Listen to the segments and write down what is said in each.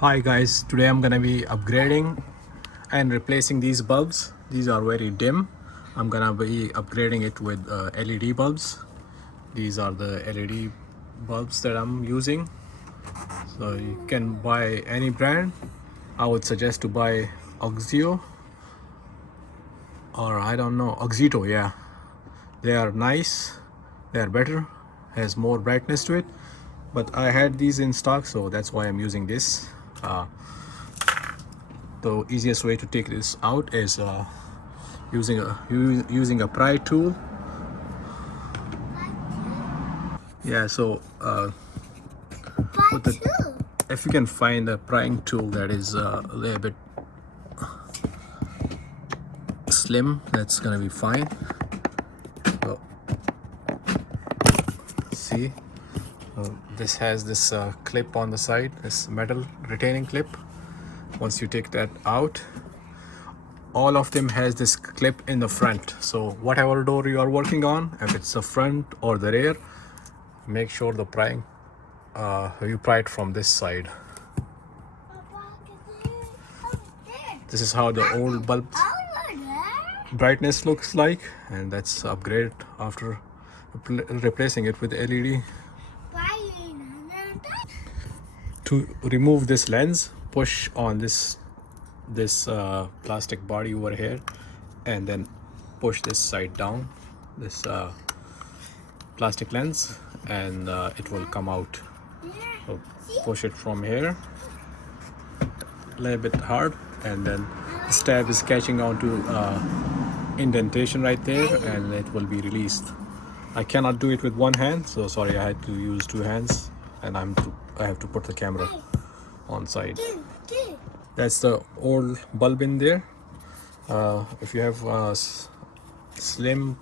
Hi guys, today I'm gonna be upgrading and replacing these bulbs. These are very dim. I'm gonna be upgrading it with LED bulbs. These are the LED bulbs that I'm using. So you can buy any brand. I would suggest to buy Oxio, or I don't know, Oxito, yeah. They are nice, they are better, has more brightness to it. But I had these in stock, so that's why I'm using this. The easiest way to take this out is using a pry tool. Yeah, so if you can find a prying tool that is a little bit slim, that's gonna be fine. So see, this has this clip on the side, this metal retaining clip. Once you take that out, all of them has this clip in the front. So whatever door you are working on, if it's the front or the rear, make sure the prying you pry it from this side. This is how the old bulb brightness looks like, and that's upgraded after replacing it with LED. To remove this lens, push on this plastic body over here, and then push this side down, this plastic lens, and it will come out. So push it from here a little bit hard, and then the stab is catching onto indentation right there, and it will be released. I cannot do it with one hand, so sorry, I had to use two hands, and I have to put the camera on side. That's the old bulb in there. If you have slim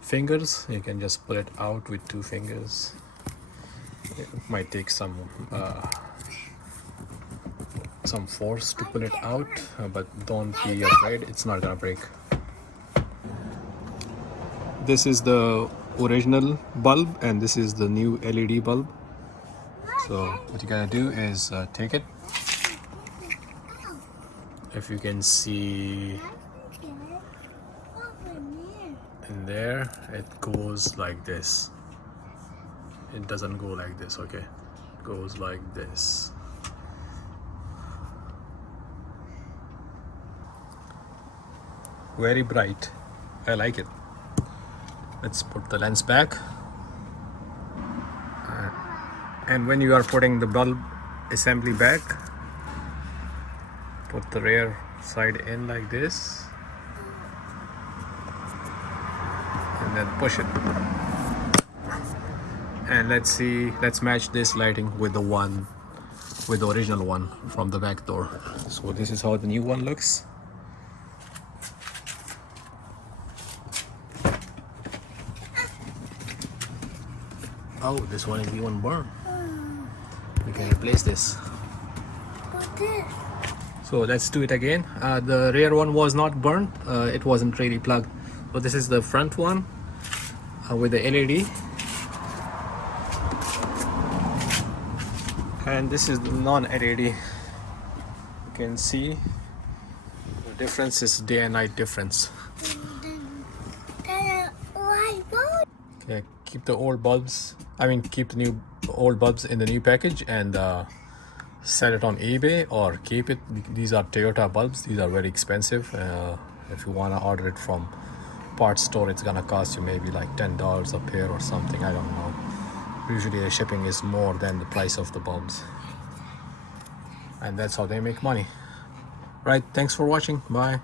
fingers, you can just pull it out with two fingers. It might take some force to pull it out, but don't be afraid, it's not gonna break. This is the original bulb, and this is the new LED bulb. So what you gotta do is take it. If you can see in there, it goes like this. It doesn't go like this, okay? It goes like this. Very bright. I like it. Let's put the lens back. And when you are putting the bulb assembly back, put the rear side in like this, and then push it. And let's match this lighting with the original one from the back door. So this is how the new one looks. Oh, this one is even burned. We can replace this. So let's do it again. The rear one was not burnt. It wasn't really plugged. So this is the front one with the LED. And this is the non-LED. You can see the difference is day and night difference. Okay, keep the old bulbs. Keep the old bulbs in the new package and sell it on eBay, or keep it. These are Toyota bulbs. These are very expensive. If you want to order it from parts store, it's gonna cost you maybe like $10 a pair or something. I don't know. Usually the shipping is more than the price of the bulbs, and that's how they make money. Right, thanks for watching. Bye.